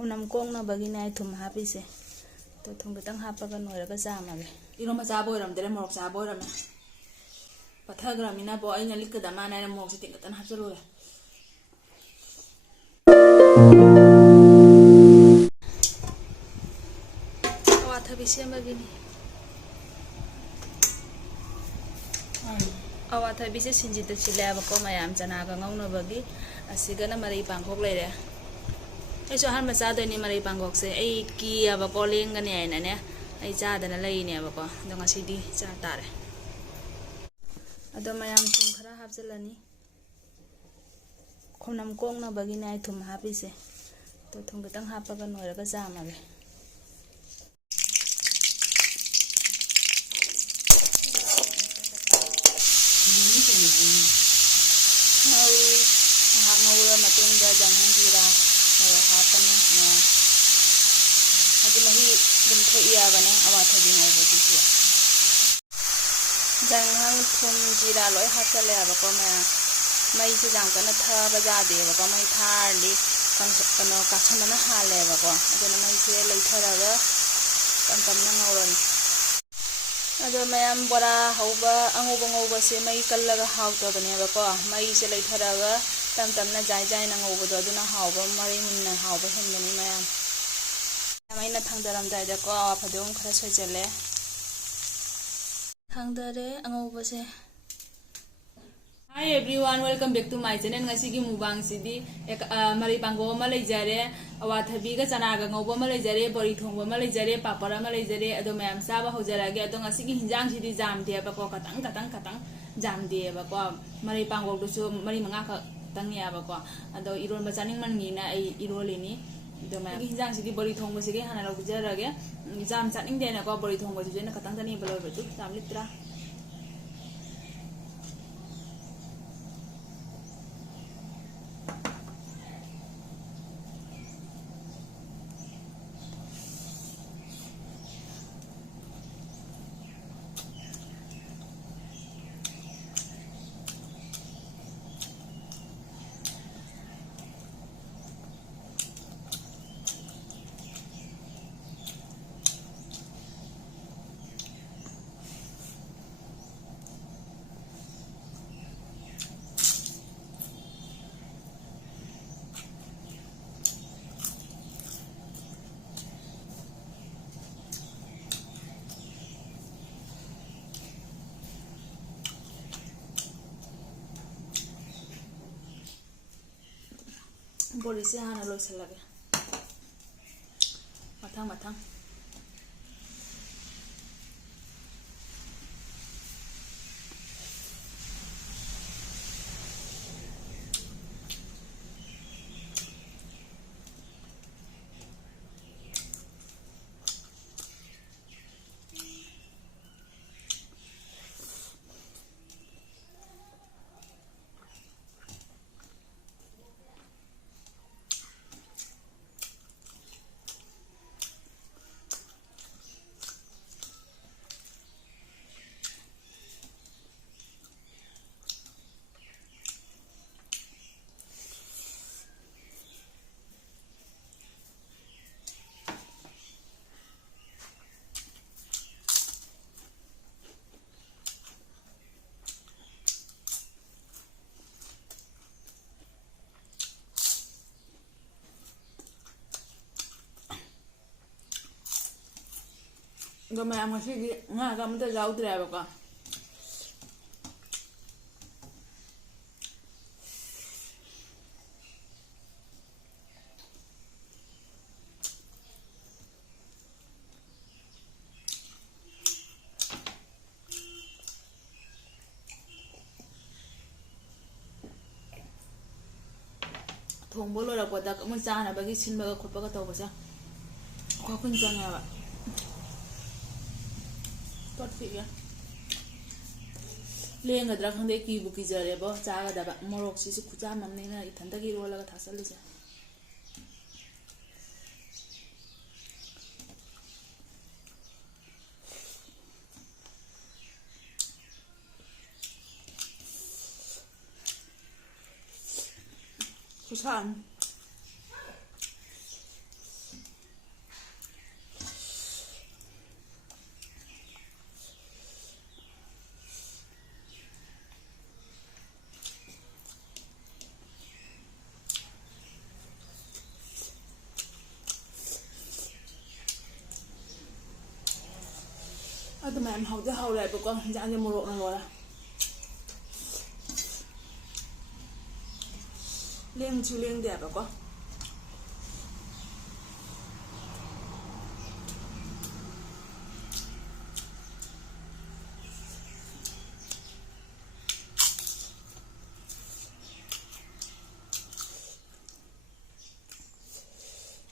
ꯈꯣꯝꯅꯝ ꯀꯣꯡꯅꯕꯒꯤꯅꯦ ꯑꯩ ꯊꯨꯝ ꯍꯥꯞꯄꯤꯁꯦ ꯇꯣ ꯊꯨꯝ ꯈꯤꯇꯪ ꯍꯥꯞꯄꯒ ꯅꯣꯏꯔꯒ ꯆꯥꯝꯃꯒꯦ 이런 자보 이러면 모록 자보 이러면 바타그람이나 뭐 아이나 리크다 마나는 모록이 땡겼던 합절로래 ꯑꯋꯥꯊꯕꯤ ꯁꯦꯝꯕꯒꯤꯅꯤ ꯑꯋꯥꯊꯕꯤꯁꯦ ꯁꯤꯟꯖꯤꯠꯇ ꯁꯤꯜꯂꯦꯕꯀꯣ ꯃꯌꯥꯝ ꯆꯅꯥꯒ ꯉꯧꯅꯕꯒꯤ ꯑꯁꯤꯒꯅ ꯃꯔꯩ ꯄꯥꯡꯈꯣꯛ ꯂꯩꯔꯦ ꯑꯩꯁꯨ ꯑꯍꯥꯟꯕ ꯆꯥꯗꯣꯏꯅꯤ ꯃꯔꯩ ꯄꯥꯡꯈꯣꯛꯁꯦ ꯑꯩ ꯀꯤꯌꯦꯕꯀꯣ ꯂꯦꯡꯒꯅꯤ ꯍꯥꯏꯅꯅꯦ ꯑꯩ ꯆꯥꯗꯅ ꯂꯩꯅꯦꯕꯀꯣ ꯑꯗꯣ ꯉꯁꯤꯗꯤ ꯆꯥ ꯇꯥꯔꯦ ꯑꯗꯣ ꯃꯌꯥꯝ ꯊꯨꯝ ꯈꯔ ꯍꯥꯞꯆꯤꯜꯂꯅꯤ ꯈꯣꯝꯅꯝ ꯀꯣꯡꯅꯕꯒꯤꯅꯦ ꯑꯩ ꯊꯨꯝ ꯍꯥꯞꯄꯤꯁꯦ ꯇꯣ ꯊꯨꯝ ꯈꯤꯇꯪ ꯍꯥꯞꯄꯒ ꯅꯣꯏꯔꯒ ꯆꯥꯝꯃꯒꯦ ngꯧꯔ ꯃꯇꯨꯡꯗ ꯖꯥꯡꯍꯪ ꯖꯤꯔꯥ ꯍꯥꯞꯄꯅꯤ ꯑꯗꯨ ꯃꯍꯤ ꯑꯗꯨꯝ ꯊꯣꯛꯏ ꯌꯥꯕꯅꯦ ꯑꯋꯥꯊꯕꯤ ꯉꯧꯕꯁꯤꯁꯨ ꯖꯥꯡꯍꯪ ꯊꯨꯝ ꯖꯤꯔꯥ ꯂꯣꯏ ꯍꯥꯞꯆꯜꯂꯦ ꯌꯥꯕꯀꯣ ꯃꯌꯥꯝ ꯃꯩꯁꯦ ꯌꯥꯝ ꯀꯟꯅ ꯊꯥꯕ ꯌꯥꯗꯦꯕꯀꯣ ꯃꯩ ꯊꯥꯔꯗꯤ ꯀꯩꯅꯣ ꯀꯥꯁꯟꯕꯅ ꯍꯥꯜꯂꯦꯕꯀꯣ ꯑꯗꯨꯅ ꯃꯩꯁꯦ ꯂꯩꯊꯔꯒ ꯇꯞꯅ ꯉꯧꯔꯅꯤ ꯑꯗꯣ ꯃꯌꯥꯝ ꯕꯣꯔꯥ ꯍꯧꯕ ꯑꯉꯧꯕ ꯉꯧꯕꯁꯦ ꯃꯩ ꯀꯜꯂꯒ ꯍꯥꯎꯇꯕꯅꯦꯕꯀꯣ ꯃꯩꯁꯦ ꯂꯩꯊꯔꯒ ꯇꯞꯅ ꯖꯥꯏ ꯖꯥꯏꯅ ꯉꯧꯕꯗꯣ ꯑꯗꯨꯅ ꯍꯥꯎꯕ ꯃꯔꯩ ꯃꯨꯟꯅ ꯍꯥꯎꯕ ꯍꯦꯟꯕꯅꯤ ꯃꯌꯥꯝ ꯑꯩꯅ ꯊꯥꯡꯗꯔꯝꯗꯥꯏꯗꯀꯣ ꯐꯗꯤꯒꯣꯝ ꯈꯔ ꯁꯣꯏꯖꯜꯂꯦ ꯊꯥꯡꯗꯔꯦ ꯑꯉꯧꯕꯁꯦ Hi everyone, welcome back to my channel. Ngasigi mukbang sidi marei pangkhok ama leijare, awathabi ga chana ga ngauba ama leijare, bori thongba ama leijare, papar ama leijare, ado mayam saba hojarage. Ado ngasigi hinjang sidi jamde bako katang jamde bako marei pangkhok dusu mari manga katang ya bako. Ado eronba chaning mangina ai erolini. Ado mayam hinjang sidi bori thongba sigi hana log jarage. Jam chaning dena ko bori thongba sidi na katang tani balo betu jam litra. bori se hana loisalage mathang 이거 mayam ngasigi nga ga amta jaudre bako thongbo lorakpada mo chana bagi sinbaga khotpaga tawbasa khokun changaba Perfect. Lengadra khande ki buki jare bo chaga daba morok si khuja mamne na ithanda gi rola ga thasalise Kusan ꯑꯗꯨ ꯃꯌꯥꯝ ꯍꯧꯗꯤ ꯍꯧꯔꯦꯕꯀꯣ ꯍꯤꯟꯖꯥꯡꯁꯦ ꯃꯣꯔꯣꯛꯅ ꯂꯣꯏꯔꯦ ꯂꯦꯡꯁꯨ ꯂꯦꯡꯗꯦꯕꯀꯣ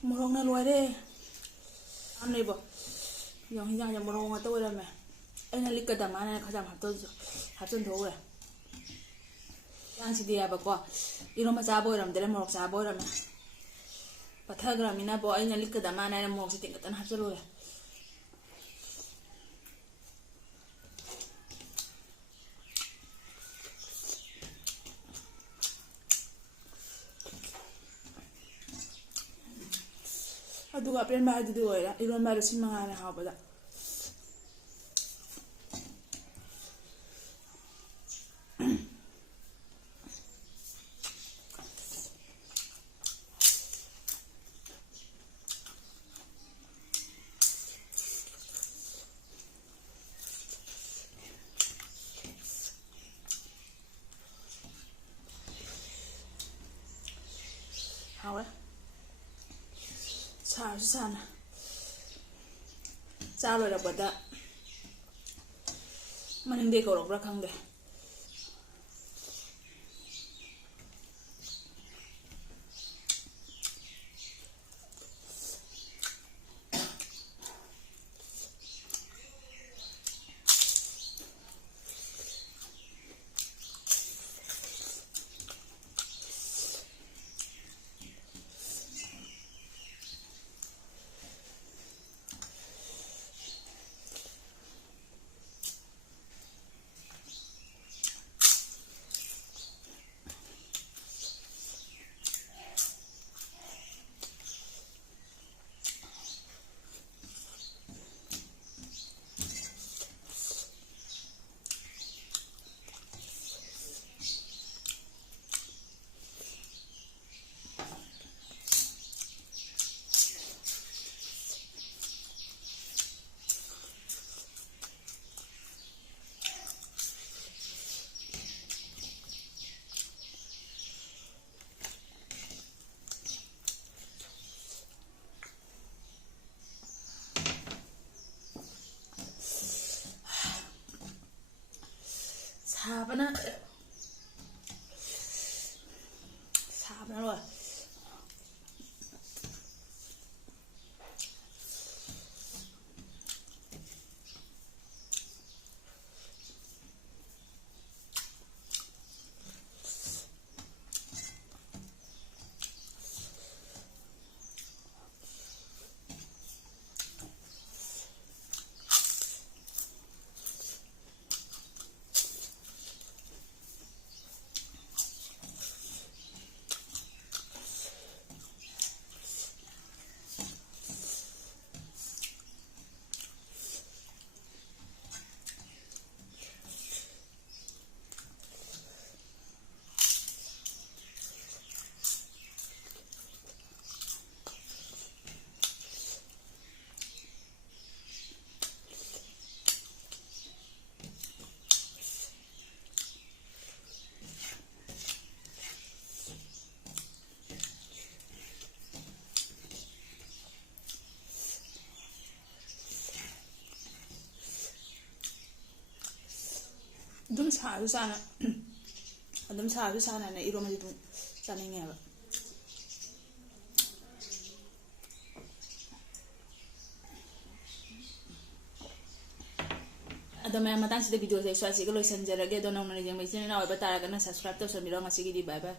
ꯃꯣꯔꯣꯛꯅ ꯂꯣꯏꯔꯦ ꯌꯥꯝ ꯂꯩꯕꯣ ꯌꯦꯡꯉꯣ ꯍꯤꯟꯖꯥꯡꯁꯦ ꯃꯣꯔꯣꯛ ꯉꯥꯛꯇ ꯑꯣꯏꯔꯝꯃꯦ ꯑꯩꯅ ꯂꯤꯛꯀꯗꯕ ꯃꯥꯅ ꯈꯖꯥꯡ ꯍꯥꯞꯆꯤꯟꯊꯣꯛꯎꯔꯦ ꯍꯤꯟꯖꯥꯡꯁꯤꯗꯤ ꯌꯥꯕꯀꯣ ꯏꯔꯣꯝꯕ ꯆꯥꯕ ꯑꯣꯏꯔꯝꯗ꯭ꯔꯦ ꯃꯣꯔꯣꯛ ꯆꯥꯕ ꯑꯣꯏꯔꯝꯃꯦ ꯄꯠꯊꯈ꯭ꯔꯕꯅꯤꯅꯀꯣ ꯑꯩꯅ ꯂꯤꯛꯀꯗꯕ ꯃꯥꯅ ꯑꯩꯅ ꯃꯣꯔꯣꯛꯁꯦ ꯇꯤꯡꯈꯠꯇꯅ ꯍꯥꯞꯆꯤꯜꯂꯨꯔꯦ ꯑꯗꯨꯒ ꯑꯄꯦꯟꯕ ꯍꯥꯏꯗꯨꯗꯤ ꯑꯣꯏꯔꯦ ꯏꯔꯣꯟꯕ ꯍꯥꯏꯗꯣ ꯁꯤ ꯃꯉꯥꯏꯔꯦ ꯍꯥꯎꯕꯗ ꯍꯥꯎꯔꯦ ꯁꯥꯔꯁꯨ ꯁꯥꯅ ꯆꯥ ꯂꯣꯏꯔꯛꯄꯗ ꯃꯅꯤꯡꯗꯩ ꯀꯧꯔꯛꯄ꯭ꯔꯥ ꯈꯪꯗꯦ 사바나 와 ꯑꯗꯨꯝ ꯁꯥꯁꯨ ꯁꯥꯅ ꯑꯗꯨꯝ ꯁꯥꯁꯨ ꯁꯥꯅꯅ ꯏꯔꯣꯝꯕꯁꯦ ꯑꯗꯨꯝ ꯆꯥꯅꯤꯡꯉꯦꯕ ꯑꯗꯣ ꯃꯌꯥꯝ ꯃꯇꯥꯡꯁꯤꯗ ꯚꯤꯗꯤꯑꯣꯁꯦ ꯁ꯭ꯋꯥꯏꯁꯤꯒ ꯂꯣꯏꯁꯤꯟꯖꯔꯒꯦ ꯑꯗꯣ ꯅꯧꯅ ꯌꯦꯡꯕ ꯏꯆꯤꯟ ꯏꯅꯥꯎ ꯑꯣꯏꯕ ꯇꯥꯔꯒꯅ ꯁꯕꯁꯀ꯭ꯔꯥꯏꯕ ꯇꯧꯁꯟꯕꯤꯔꯣ ꯉꯁꯤꯒꯤꯗꯤ ꯕꯥꯏ ꯕꯥꯏ